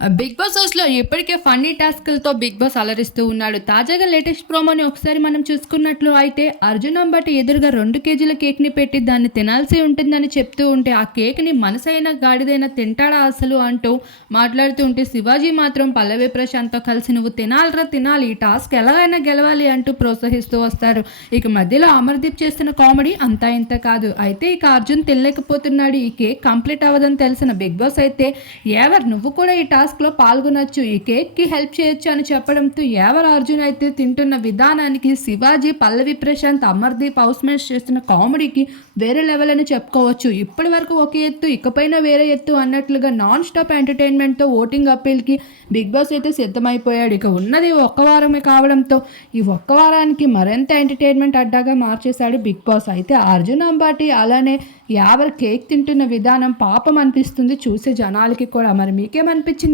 Big Boss హౌస్లో ఇప్పటికే funny టాస్క్లతో బిగ్ బాస్ అలరిస్తూ ఉన్నాడు. తాజాగా లేటెస్ట్ ప్రోమోని ఒకసారి మనం చూసుకున్నట్లు అయితే అర్జున్ అంబటి ఎదురుగా రెండు కేజీల కేక్ని పెట్టి దాన్ని తినాల్సి ఉంటుందని చెప్తూ ఉంటే ఆ కేక్ని మనసైనా గాడిదైనా తింటాడా అసలు అంటూ మాట్లాడుతూ ఉంటే శివాజీ మాత్రం పల్లవి ప్రశాంత్తో కలిసి నువ్వు తినాలరా తినాలి. ఈ టాస్క్ ఎలాగైనా గెలవాలి అంటూ ప్రోత్సహిస్తూ వస్తారు. ఇక మధ్యలో అమర్దీప్ చేస్తున్న కామెడీ అంతా ఇంత కాదు. అయితే ఇక అర్జున్ తినలేకపోతున్నాడు. ఈ కేక్ కంప్లీట్ అవ్వదని తెలిసిన బిగ్ బాస్ అయితే ఎవరు నువ్వు కూడా ఈ టాస్క్ టాస్క్లో పాల్గొనొచ్చు. ఈ కేక్కి హెల్ప్ చేయొచ్చు అని చెప్పడంతో ఎవరు అర్జున్ అయితే తింటున్న విధానానికి శివాజీ పల్లవి ప్రశాంత్ అమర్దీప్ హౌస్ మేట్స్ చేస్తున్న కామెడీకి వేరే లెవెల్ అని చెప్పుకోవచ్చు. ఇప్పటి వరకు ఒక ఎత్తు ఇకపైన వేరే ఎత్తు అన్నట్లుగా నాన్ స్టాప్ ఎంటర్టైన్మెంట్తో ఓటింగ్ అప్పీల్కి బిగ్ బాస్ అయితే సిద్ధమైపోయాడు. ఇక ఉన్నది ఒక్క వారమే కావడంతో ఈ ఒక్క వారానికి మరింత ఎంటర్టైన్మెంట్ అడ్డాగా మార్చేశాడు బిగ్ బాస్. అయితే అర్జున్ అంబాటి అలానే యావర్ కేక్ తింటున్న విధానం పాపం అనిపిస్తుంది. చూసే జనాలకి కూడా. మరి మీకేమనిపించింది?